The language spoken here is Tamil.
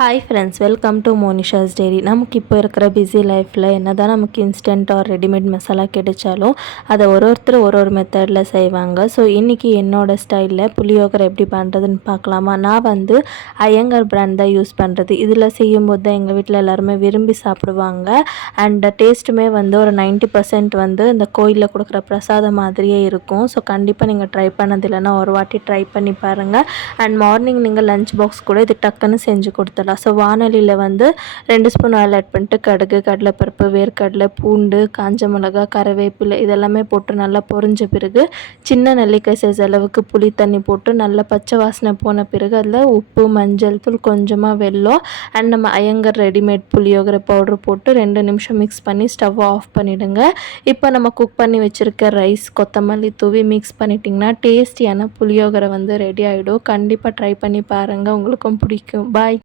Hi friends, welcome to Monisha's dairy. நமக்கு இப்போ இருக்கிற பிஸி லைஃப்பில் என்ன தான் நமக்கு இன்ஸ்டன்ட் ஆர் ரெடிமேட் மசாலா கிடைச்சாலும் அதை ஒருத்தர் ஒரு மெத்தடில் செய்வாங்க. ஸோ இன்றைக்கி என்னோடய ஸ்டைலில் புளியோகரை எப்படி பண்ணுறதுன்னு பார்க்கலாமா? நான் வந்து ஐயங்கார் பிராண்ட் தான் யூஸ் பண்ணுறது. இதில் செய்யும்போது தான் எங்கள் வீட்டில் எல்லாருமே விரும்பி சாப்பிடுவாங்க. அண்ட் டேஸ்ட்டுமே வந்து ஒரு 90% வந்து இந்த கோயிலில் கொடுக்குற பிரசாதம் மாதிரியே இருக்கும். ஸோ கண்டிப்பாக நீங்கள் ட்ரை பண்ணது இல்லைன்னா ஒரு வாட்டி ட்ரை பண்ணி பாருங்கள். அண்ட் மார்னிங் நீங்கள் லஞ்ச் பாக்ஸ் கூட இது டக்குன்னு செஞ்சு கொடுத்துடலாம். ஸோ வானலியில் வந்து 2 ஸ்பூன் ஆயில் ஆட் பண்ணிட்டு கடுகு, கடலைப்பருப்பு, வேர்க்கடலை, பூண்டு, காஞ்ச மிளகா, கருவேப்பிலை இதெல்லாமே போட்டு நல்லா பொரிஞ்ச பிறகு சின்ன நெல்லிக்காய் சைஸ் அளவுக்கு புளி தண்ணி போட்டு நல்லா பச்சை வாசனை போன பிறகு அதில் உப்பு, மஞ்சள் தூள், கொஞ்சமாக வெல்லம் அண்ட் நம்ம ஐயங்கர் ரெடிமேட் புளியோகரை பவுட்ரு போட்டு 2 நிமிஷம் மிக்ஸ் பண்ணி ஸ்டவ் ஆஃப் பண்ணிவிடுங்க. இப்போ நம்ம குக் பண்ணி வச்சுருக்க ரைஸ், கொத்தமல்லி தூவி மிக்ஸ் பண்ணிட்டிங்கன்னா டேஸ்டியான புளியோகரை வந்து ரெடி ஆகிடும். கண்டிப்பாக ட்ரை பண்ணி பாருங்கள், உங்களுக்கும் பிடிக்கும். பாய்.